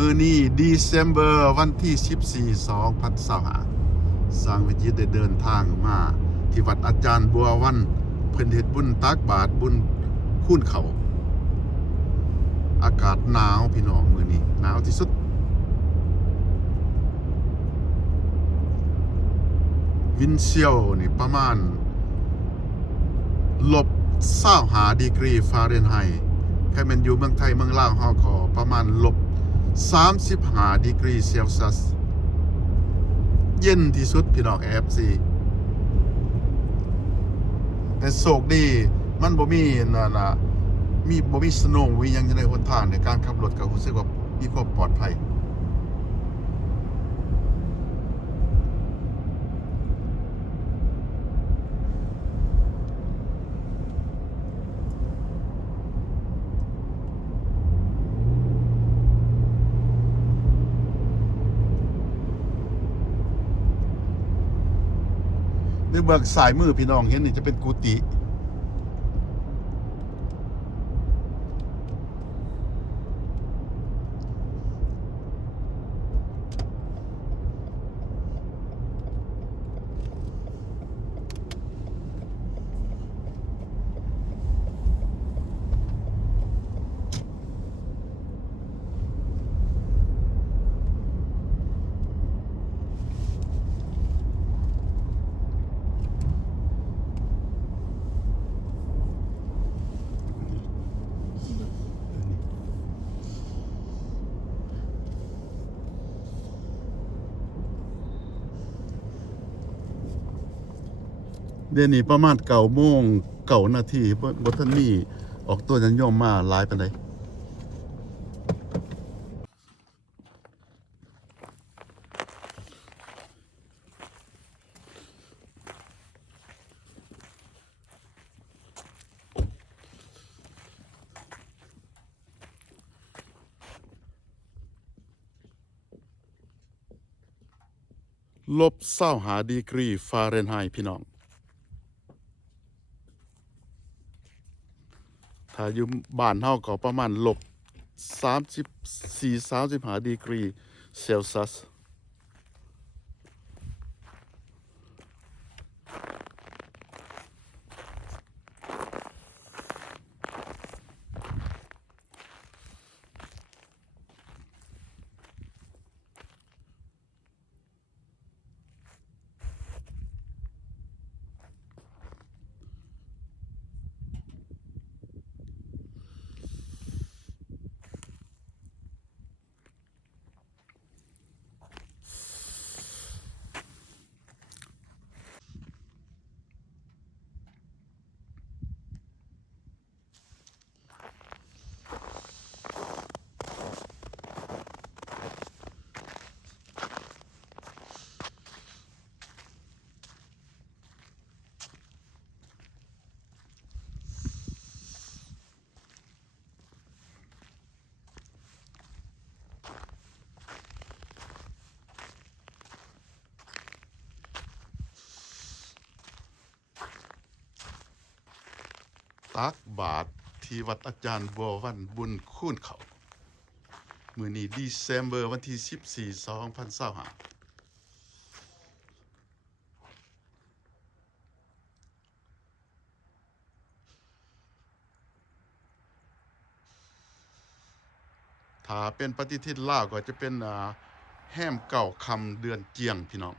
มือนี้ December วันที่14 2025สร้างวิจิตได้เดินทางมาที่วัดอาจารย์บัววันเพิ่นเฮ็ดบุญตักบาตรบุญคูนเขาอากาศหนาวพี่น้องมื้อนี้หนาวที่สุดวินเชียวนี่ประมาณ-25 ดีกรีฟาเรนไฮต์ใครมันอยู่เมืองไทยเมืองลาวเฮาก็ประมาณ-35 ดีกรีเซลเซียสเย็นที่สุดพี่น้อง AFC แต่โชคดีมันบ่มีบ่มีสโนว์มีหยังอยู่ในหนทางในการขับรถก็รู้สึกว่ามีความปลอดภัยในเบื้องซ้ายมือพี่น้องเห็นนี่จะเป็นกุฏิเดี๋ยวนี้ประมาณ9:09 นาทีบ่ทันมีออกตัวยันยอมมาหลายปานใด-25 ดีกรีฟาเรนไฮต์พี่น้องถ้าอยู่บ้านเฮาก็ประมาณ-34-35 ดีกรีเซลเซียสตักบาตรที่วัดอาจารย์บัววันบุญคูนเขามื้อนี้ December วันที่14 2025ถ้าเป็นปฏิทินลาวก็จะเป็นแห้มเก่าคำเดือนเจียงพี่น้อง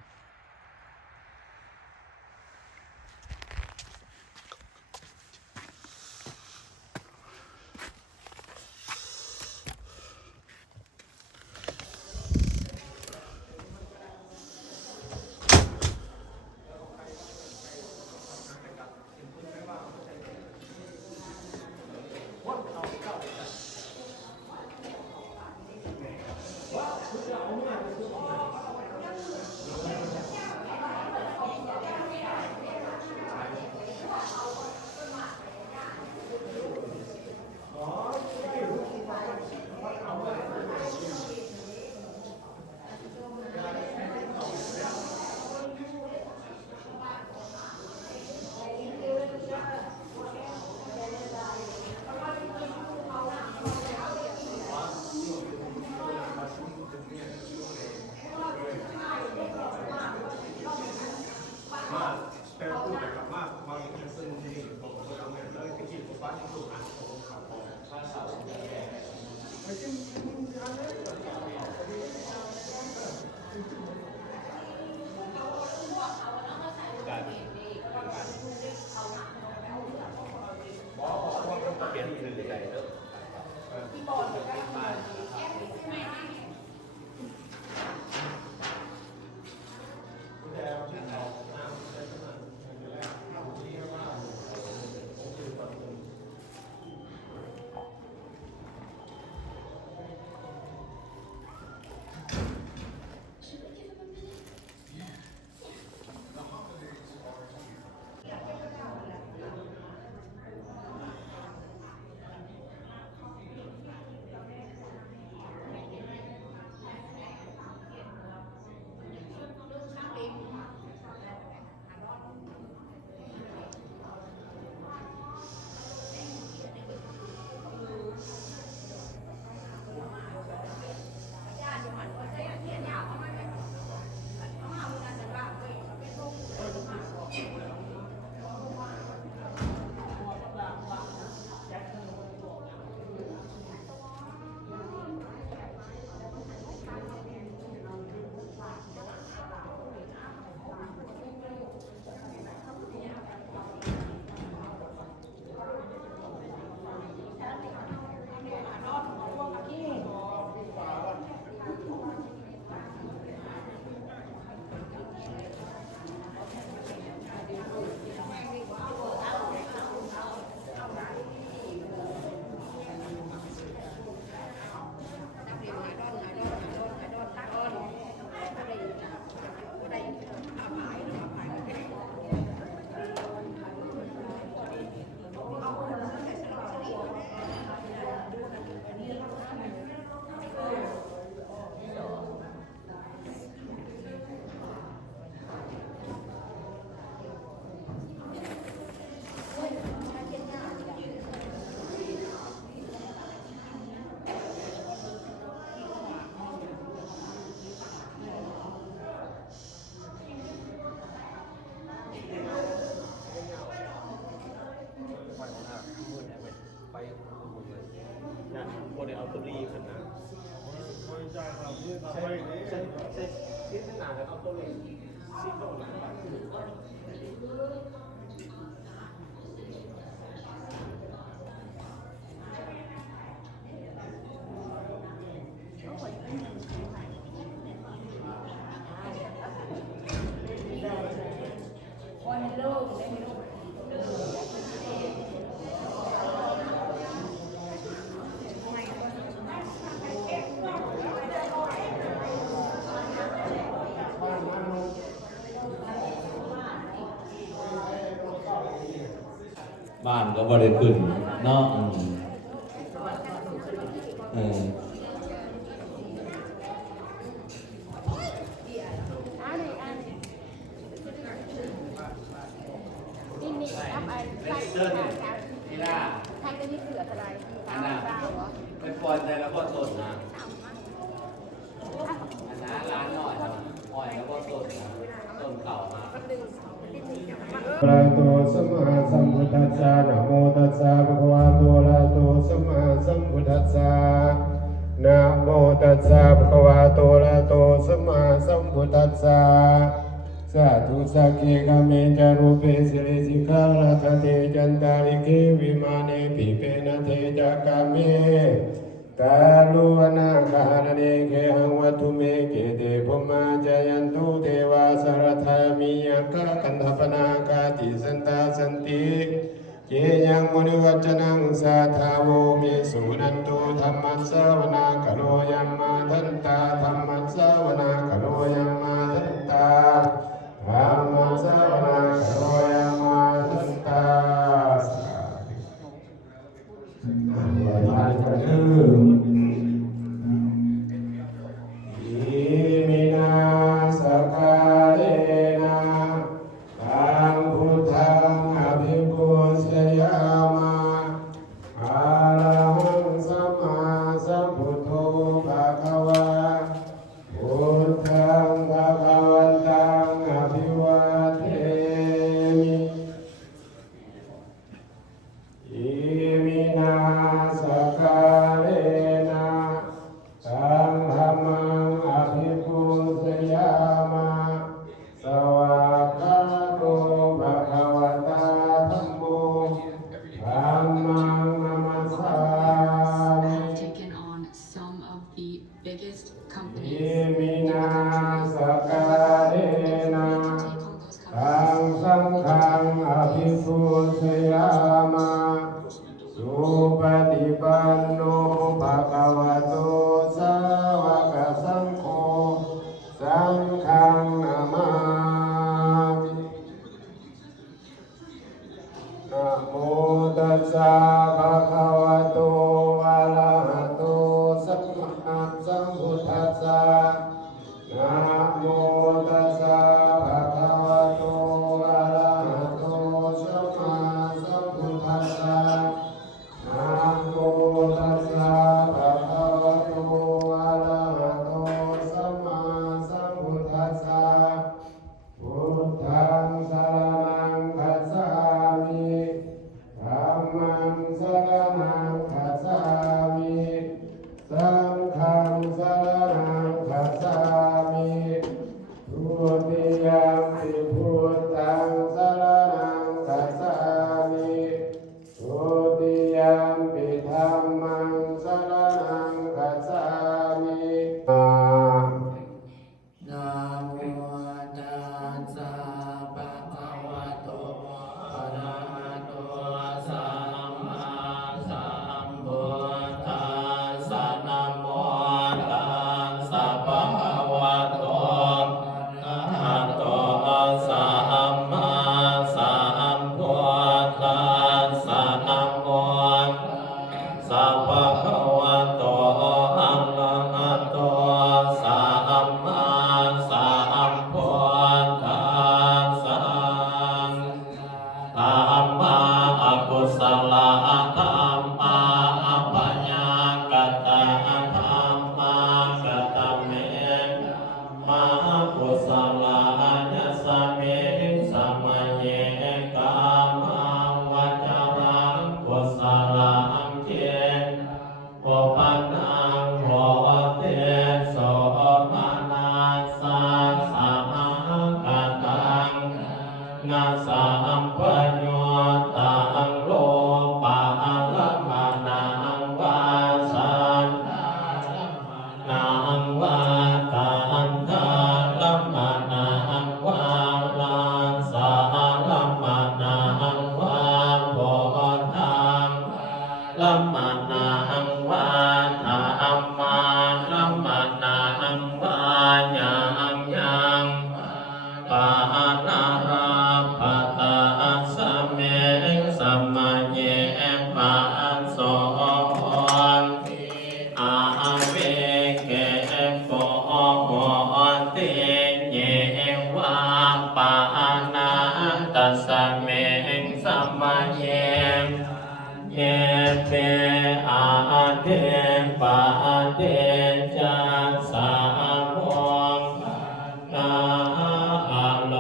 บ้านก็บ่ได้ขึ้นเนาะนี่ทำอะไรใส่นี่ล่ะใครจะมีเสืออะไรอันน่ะไปปล่อยใจแล้วก็สดนะอันนั้นร้านหน่อยปล่อยแล้วก็สดนะต้นเก่ามาอะระหะโตสัมมาสัมพุทธัสสะนะโมตัสสะภะคะวะโตอะระหะโตสัมมาสัมพุทธัสสะนะโมตัสสะภะคะวะโตอะระหะโตสัมมาสัมพุทธัสสะสาธุสักขิกะเมจารูเปสิริสิกขารัตเตจันตาริเกวิมานิปิเปนะเทจักะเมตาลุวนาคาณเนเกหังวัตถุเมเกเตภุมมาจายันตุเทวาสรัทธามิยะกะกันธปนาคาติสันตาสันติเจยังมุนิวัจนังสาธาโวเมสุนันตุธรรมัสสวนาคโลยัมมาทันตาธรรมัสสวนาคโลยัมมาทันตาธรรมัสสวนาคโลยัมมาทันตามินาสกาเลนะตังพุทธังอภิปุชยามะอะระหังสัมมาสัมพุทโธภะคะวะพุทธังภะคะวันตังอภิวาเทมิอิมินาสกาเลนะตังธัมมังอภิปุชยามะสวากขาโตภะคะวะตาธัมโมธัมมังนัมสสามิ have taken on some of the biggest อิ companies มินาสกาเลนะ to take on those ตัง companies. สังฆังอภิปุชยามะสุปฏิปันโนภะคะวะโตสาวกสังโฆสังฆังนามามินะโมตัสสะภะคะวะโตอะระหะโตสัมมาสัมพุทธัสสะนะโมตัสสะภะคะวะโตอะระหะโตสัมมาสัมพุทธัสสะนะโมตัสสะภะคะวะโตอะระหะโตสัมมาสัมพุทธัสสะพุทธังสรณังคัจฉามิธัมมังสรณัง งปโยตังโลปะละมานังวาสันนังวาตันทาละมานังวาลังสาละมานังวาโพธังละมานังวาธรรมาละมานังวายังยังปานาราปะตาสะเมสัมมาเยปะโสนอาเวเกโกโหติเยวะปานาตัสสะเมสัมมาเยเยเปอาเดปะเดจัสสะโมนาโล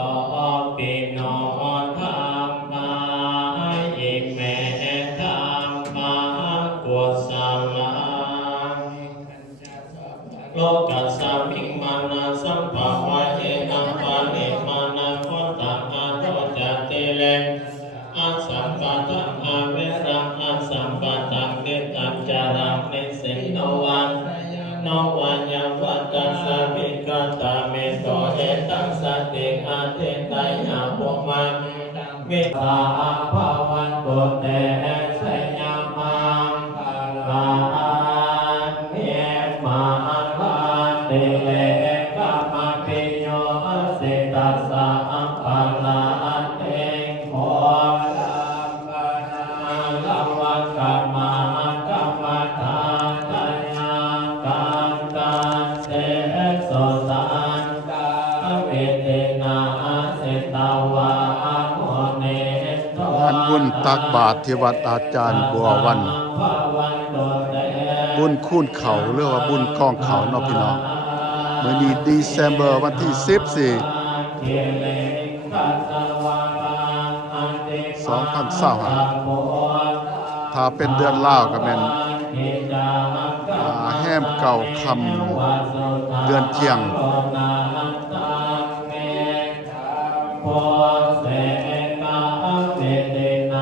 ปิโนธัมมาอิเมธัมมากุศลาโลกัสสามิงมานะสัมภาวะเอตังปะเนมานะโคตังอะโตจติเลอัสสัมปะตังอะเวรังอัสสัมปะตังนิตังจารังนิสิงโนวันโนวันยวัตตัสสะภิกขตาเมโตเอตังสติอาเทตายาภวันวิภาภาวันโกเตสยามังปาเนมาลาเตเลกามปิโยสิตัสสะภาลาเตโหลัมวังกัมมากัมมาทานทายากันตันเตโสตันเวเทนาเสตาวาโมเนโต งานบุญตักบาตรที่วัดอาจารย์บัววันบุญคูนเขาหรือว่าบุญกองเขาเนาะพี่น้องมื้อนี้เดซ วันที่2025ถ้าเป็นเดือนลาวก็แม่นแฮมเก่าคำเดือนเที่ยง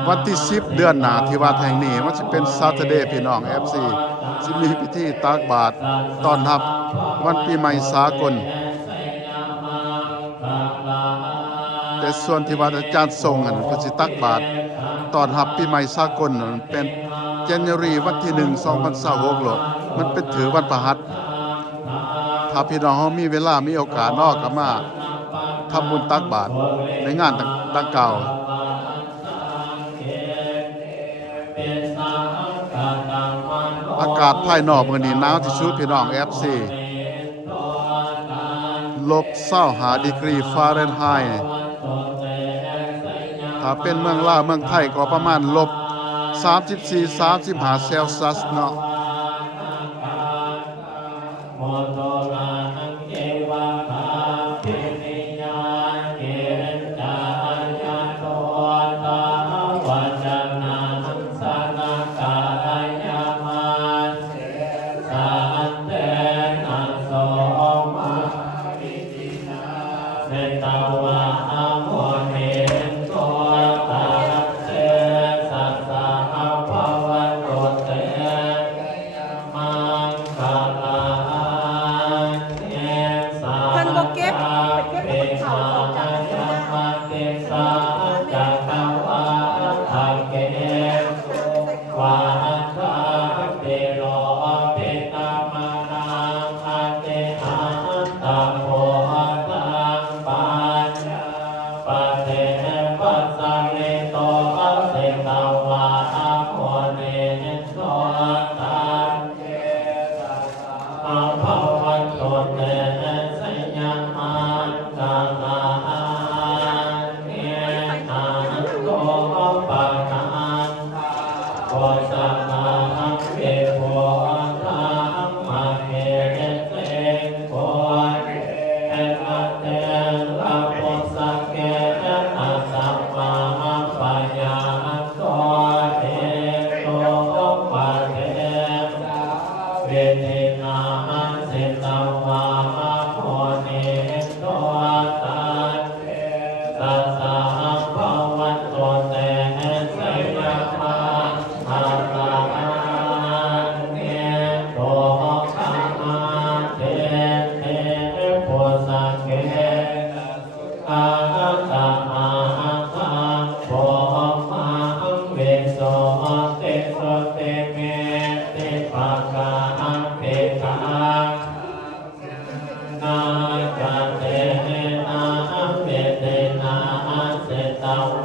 วันที่10เดือนหน้าที่วัดแห่งนี้มันสิเป็น Saturday พี่น้อง FC สิมีพิธีตักบาตรต้อนรับวันปีใหม่สากลแต่ส่วนที่วัดอาจารย์ทรงนั่นเพิ่นสิตักบาตรต้อนรับปีใหม่สากลนั่นเป็น January วันที่1 2026โลดมันเป็นถือวันพฤหัสถ้าพี่น้องเฮามีเวลามีโอกาสเนาะก็มาทำบุญตักบาตรในงานดังกล่าวอากาศภายนอกมื้อนี้หนาวที่สุดพี่น้อง FC -25 ดีกรีฟาเรนไฮต์ถ้าเป็นเมืองลาวเมืองไทยก็ประมาณ-34-35 เซลเซียสเนาะ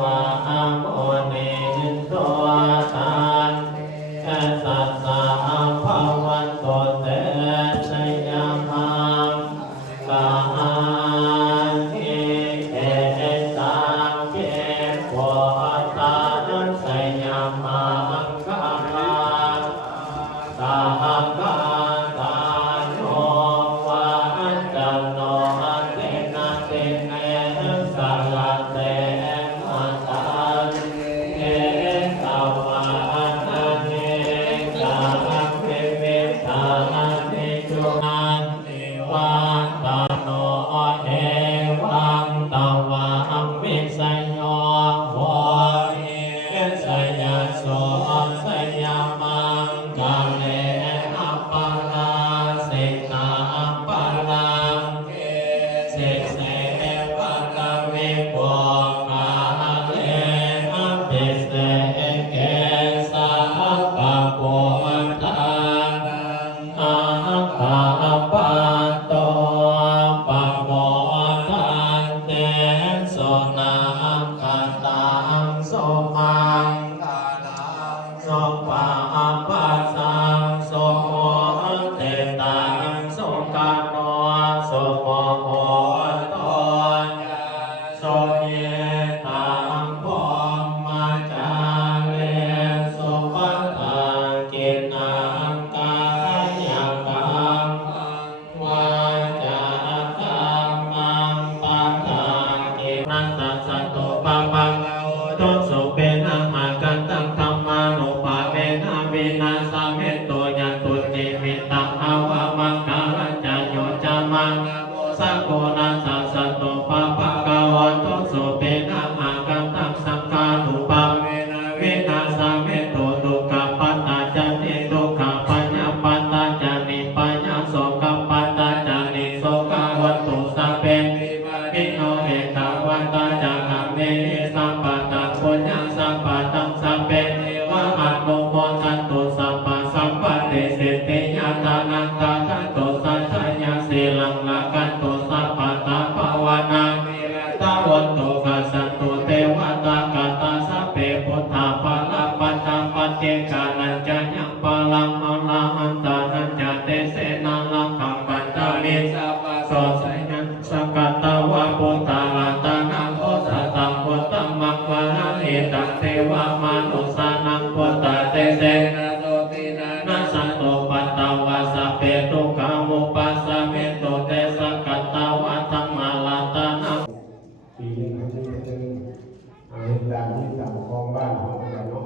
วะโมนิโสทานสัสสะภะวันโตเตชะยามังกานิเอตังเกโพตานัสสยามังกาตาคาตาโนวะจันโนเตนะเตเนสัลลเตมาตันเอตาวะนะเนกาเมเมตานิจุนันติวันตาโนเอวังตาวะวิสยโยโหเอสยาโสสยามังกาเลอัปปะลาสิกขาอัปปะลังเกสิเสวะกะวิปุกาเลอัปปิเสเกสะปะโปตานังอาคาปะโตปะโมทันเตโสนาคันตังโสมังกาลังโสปะปัสสังโสโหเตตังโสกาโนโสโมโหโตโสเยตังโพมาจาเลโสปัตตังกินังกายกังวาจากังมังปัตตังกินัสสะโตปะปังตุสุเปนะหะกันตังธัมมานุภาเวนะวินาสเมโตยันตุนิมิตังภาวะมังคารัจจโยจามังสักโกนัสสะโตปะปะกะวะตุสุเปนะหะกันตังสังฆานุภาเวนะวินาสเมโตทุกขปัตตาจานิทุกขปัญญปัตตาจานิปัญญโสกปัตตาจานิโสกวัตถุสัพเพปิโนเอตวัตตาจานังเนสัมปัตตังปุญญสัมปัตตังสัพเพวะอัตโนโมทันตุสัพพะสัมปะเตสิติยาตานังตาทันตุสัทธายาสีลังละกันตุสัพพะตาภาวนาตาวันตุกัสสันตุเทวตากาตาสัพเพพุทธาภาลปัตตาปเจกานัญจยังปะลังอรหันตานัญจเตเสนาลังคังปัญจลิสัพพะโสสยันสกัตตวะพุทธาลัตตานังโคสัตตังพุทธัมมังวะนะเอตังเทวามนุสานังพุทธาเตเสนะโตตินะสัตโตปัตตวะสัพเพทุกขามุปัสสะเมโตเตสกัตตวะธัมมาลัตตานัง ปีนึงมันจะเป็นเห็นตามที่ตามคลองบ้านของเราเนาะ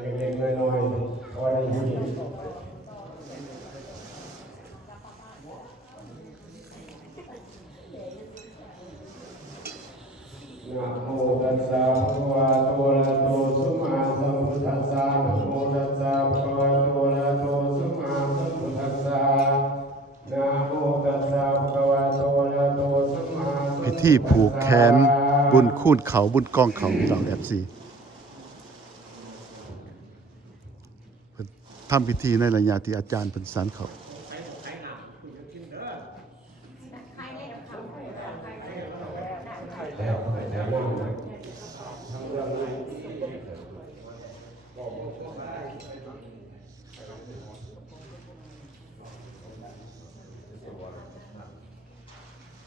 เล็กๆน้อยๆพอได้ยินนะโมตัสสะภะคะวะโตอะระหะโตสัมมาสัมพุทธัสสะนะโมตัสสะภะคะวะโตอะระหะโตสัมมาสัมพุทธัสสะนะโมตัสสะภะคะวะโตอะระหะโตสัมมาสัมพุทธัสสะ พิธีผูกแขนบุญคูนเขาบุญกองเขาพี่น้อง FC เพิ่นทำพิธีในระยะที่อาจารย์เพิ่นสานเขา แล้วไปแล้วนะทำเรื่องอะไร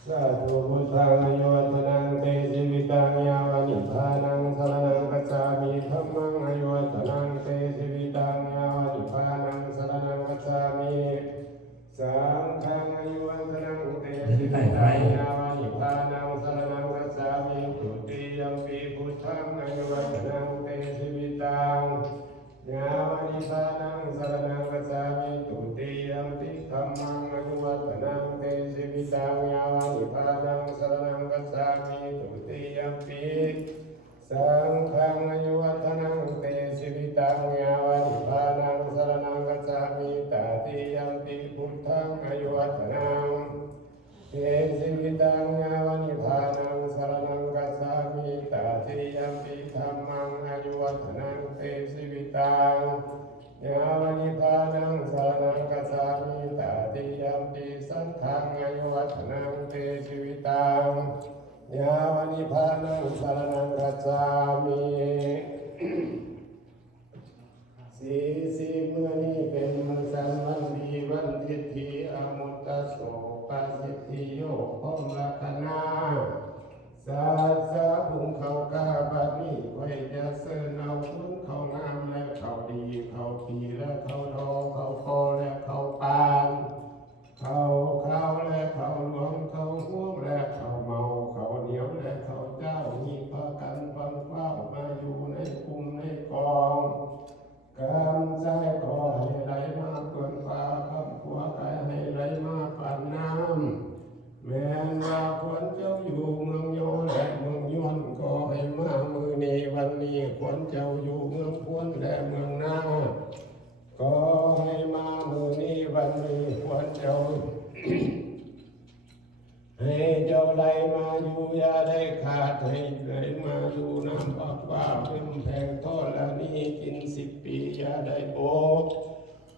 สาธุพุทธังอโยธนังเตชีวิตังยาวานิพพานังสรณังกัจฉามิธัมมังอโยธนังเตชีวิตังยาวานิพพานังสรณังกัจฉามิสังฆังอโยธนังเตชีวิตังยาวานิพพานังสรณังกัจฉามิทุติยัมปิพุทธังอโยธนังเตชีวิตังยาวานิพพานังสรณังกัจฉามิทุติยัมปิธัมมังอโยธนังเตชีวิตังยาวานิพพานังสรณังกัจฉามิทุติยัมปิสังฆังอโยธนังเตชีวิตังยาวานิพพานังสรณังกัจฉามิตติยัมปิพุทธังอโยธนังเตชีวิตังยาวานิพพานังสรณังกัจฉามิตติยัมปิธัมมังอโยธนังเตชีวิตังยาวานิพพานังสรณังกัจฉามิตติยัมปิสังฆังอโยธนังเตชีวิตัง ยาวนิพพานังสรณังคัจฉามิสีเมื่อนี้เป็นวันสันวันดีวันทิฏฐิอมุตตโสปาสิทธิโยพรหมลัคนาสาสะภูมิเขากาบัดนี้ไว้จะเสิร์เอาคุณเขางามและเขาดีเขาปีและเขาทอเขาโคและเขาปานเขาและเขาหลวงเขาห่วงและเขาเมาเขาเหนียวและเขาเจ้ามีพากันฟังเฝ้ามาอยู่ในกลุ่มในกองกำใจขอให้ไหลมาเกินฟ้าคำขัวกายให้ไหลมาผ่านน้ำแม้นว่าควรเจ้าอยู่เมืองโยและเมืองยวนก็ให้มามือนี้วันนี้ควรเจ้าอยู่เมืองพวนและเมืองนาก็ให้มามือนี้วันนี้ควรเจ้า ให้เจ้าใดมาอยู่อย่าได้ขาดให้ไหลมาอยู่น้ำปักว่าเป็นแพงทอดละนี้กิน10 ปีอย่าได้โบก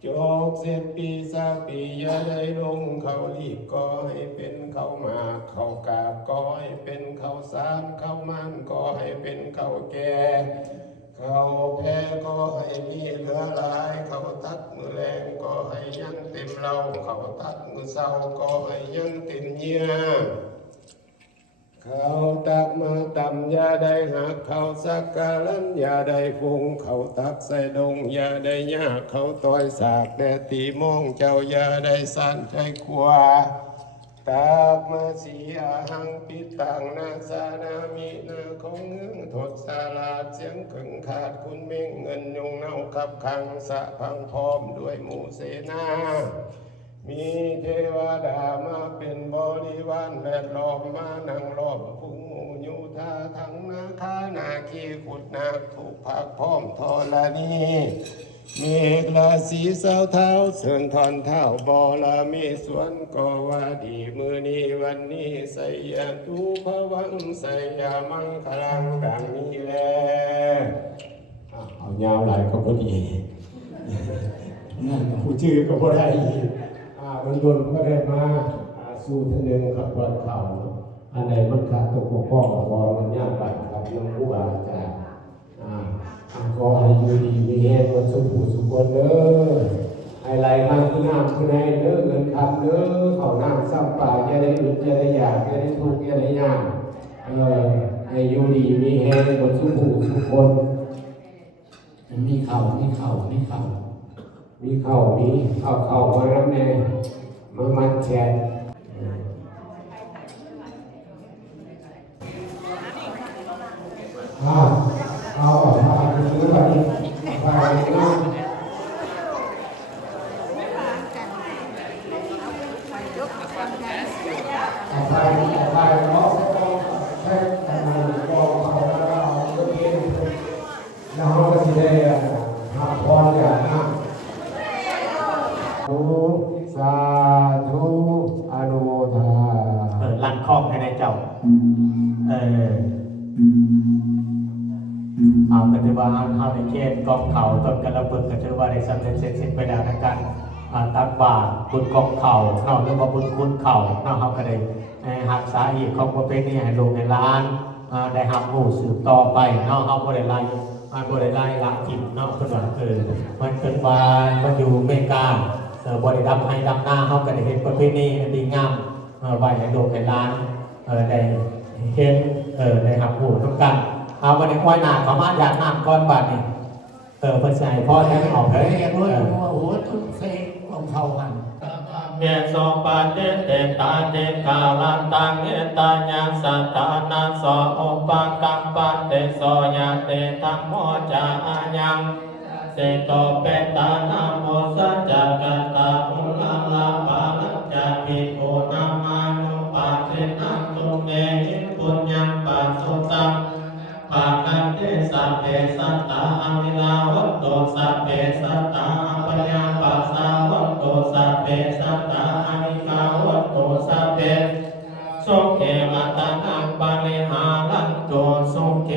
จก10 ปี3 ปีอย่าได้ลงเขาลีบก็ให้เป็นเขามาเขากาบก็ให้เป็นเขาสารเขามันก็ให้เป็นเขาแก่เขาแพ้ก็ให้มีเหลือหลายเขาตักมือแรงก็ให้ยังเต็มเราเขาตักมือเศร้าก็ให้ยังเต็มเยี่ยเขาตักมาต่ำอย่าได้หักเขาสักการันอย่าได้พุงเขาตักใส่ดงอย่าได้ยากเขาต่อยสากแต่ตีมองเจ้าอย่าได้สั่นใจขวาตักมาสีอาหังปิตังนาสานามินาคงเงื้อทดสาลาเสียงขึงขาดคุณเม่งเงินยงเน่าขับขังสะพังพร้อมด้วยหมู่เสนามีเทวดามาเป็นบริวารแวดล้อมมานั่งล้อมพุงมูยูทาทั้งนาคานาคีขุดนาคถูกผักพร้อมทอลานีมีกราสีเสาเท้าเสื่อนทอนเท้าบอลามีสวนก็ว่าดีมือนี้วันนี้ใส่ยาตูพวังใส่ยามังคลังดังนี้แลเอายาวหลายก็พอดีนั่นผู้ชื่อก็พอได้โดนก็ได้มาสู้ท่านเดินขับรถเข่าอันไหนมันขาดตกบกพร่องพอมันยากไปกับน้องผู้อาจารย์ขอให้อยู่ดีมีแห้งมันสุขผู้สุขคนเด้อให้ไหลมาคือน้ำคือในเด้อเงินคำเด้อเขาน้ำซ้ำป่าอย่าได้หยุดอย่าได้อยากอย่าได้ทุกข์อย่าได้ยากให้อยู่ดีมีแห้งมันสุขผู้สุขคนมีเข่ามาแล้วแน่มามันแขนเอาไปซื้อไปนั่งไปเนาะใช้ทำงานกองเขาแล้วเอาตัวเองแล้วเขาก็สิได้หาพรอย่างนั้นสาธุอนุโมทนาลั่นคล้องให้ในเจ้าเอาปฏิบัติเอาในเขตกองเขาต้นกระเบิดก็ถือว่าได้สำเร็จเสร็จสิ้นไปแล้วในการตักบาตรบุญกองเขาเนาะหรือว่าบุญคุณเขาเนาะเขาก็ได้หักษาอีกของประเพณีให้ลูกให้หลานได้หักหมู่สืบต่อไปเนาะเขาบ่ได้ไล่ละกินเนาะเพื่อนมันเป็นวันมันอยู่อเมริกาบริดำให้ดำหน้าเขาก็ได้เห็นประเพณีดีงามไว้ให้ลูกให้หลานได้เห็นได้หักหมู่ทุกกันเอาวันนี้ควายหนาเขามาอยากน้ำก้อนบาทนี่เพื่อใส่พ่อแท้ไม่ออกเลยโอ้โหทุกเซ็งของเขาหันเยโสปาเจเตตาเจกาลันตังเอตาญาสัตตานาโสโอปะกัมปันเตโสยาเตธัมโมจายังเสโตเปตานาโมสัจจกตาอุลาลาปาลัจจาภิโกนามานุปาเทนังตุเมหิปุญญังปัสสุตังปากันเทสัพเพสัตตาอวิลาวัตโตสัพเพสัตตาปัญญาปัสสาวัตโตสัพเพสัตตาอนิกาวัตโตสัพเพสุเขมัตตังปะริหารันโตสุเข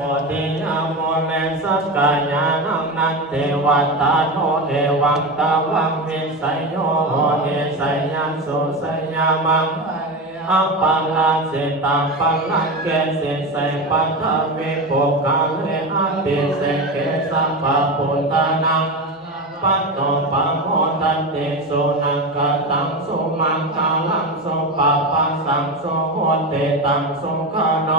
ปฏิยามโมเลสักกายานังนา นันเทวตาโนเอวังตาวังเวไสโยโหเอไสยันโสไสยามังอัปปะลาเสตังปังนังเกเสไสปัทเวโปกังเวอภิเสเกสัมปะปุตตานังปัตโตปะโมทันเตโสนังกตังสุมังคาลังสุปะปัสสังโสโหเตตังสุขโน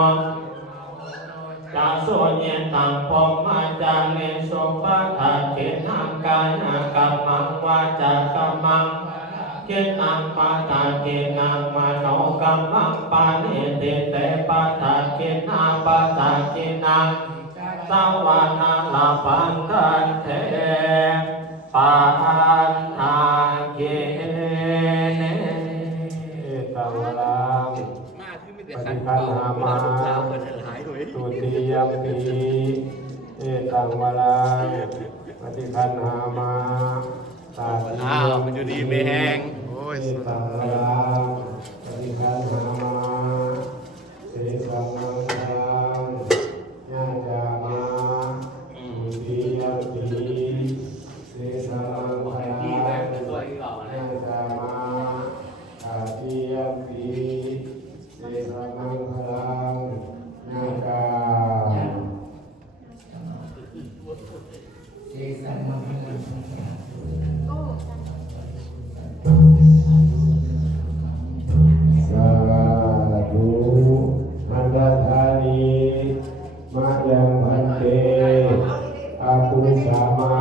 จาโสเยตังปมมาจาเลสุปะทัจจินังกายกัมมังวาจากัมมังกินังปะทัจจินังมโนกัมมังปานิติเตปะทัจจินาปะทัจจินังสวานาลาปันทันเทปันทาเกเนตวรังปฏิคันหามาตุติยมปีเอตังวรังปฏิคันหามาตาติยม มันอยู่ดีไม่แห้ง โอ้ย เอตังวรังปฏิคันหามาเสสังวังรังญาจามาตุติยมปีเสสังวังรัง ที่แม่เป็นตัวอีกหล่อนะ ญาจามาตาติยมปีเสสังวังรังญาจา สาธุอันตธานีมายังพันเตอาภูสามา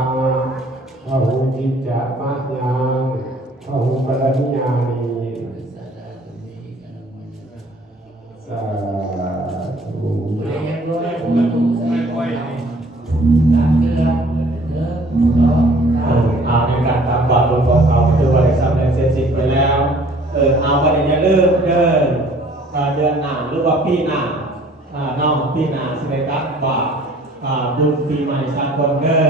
พหุจิจจะมะยังพหุปรมิญานีสาธุในการทำบาตรหลวงพ่อเขาคือว่าได้สำเร็จเสร็จสิ้นไปแล้วเอาประเด็นอย่าลืมเดินเดือนหน้าหรือว่าปีหน้าน้องปีหน้าสิได้รับบาตรบุญปีใหม่สากลเด้อ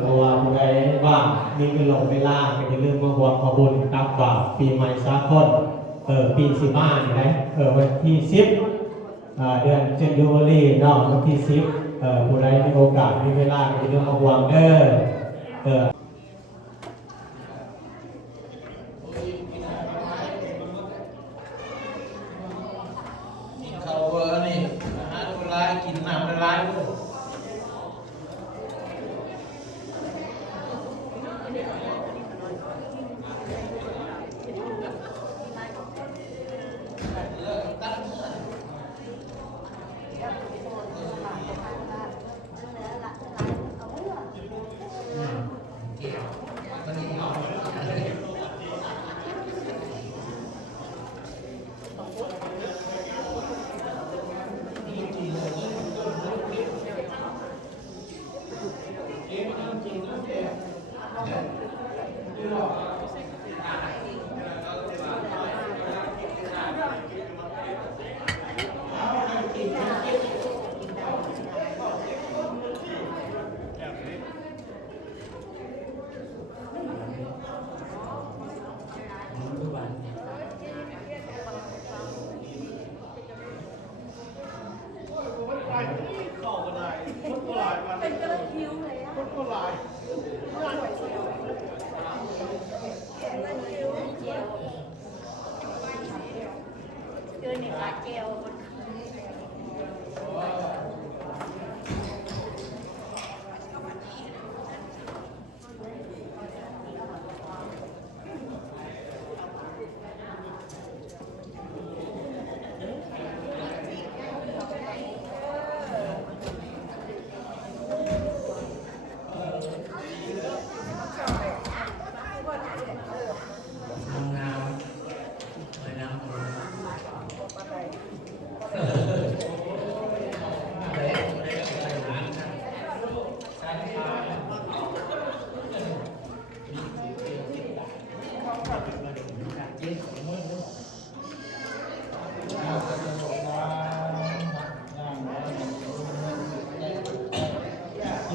เพราะว่าผู้ใดว่ามีเงินลงเวลาก็อย่าลืมมาบวชขอบุญรับบาตรปีใหม่สากลปี15นี่นะวันที่10เดือนเจนยูรีน้องวันที่10ผู้ใดมีโอกาสมีเวลาก็อย่าลืมมาบวชเด้อเขาเวอร์นี่อาหารละลายกินน้ำละลายเลย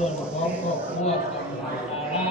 ส่วนของครอบครัวกับภรรยา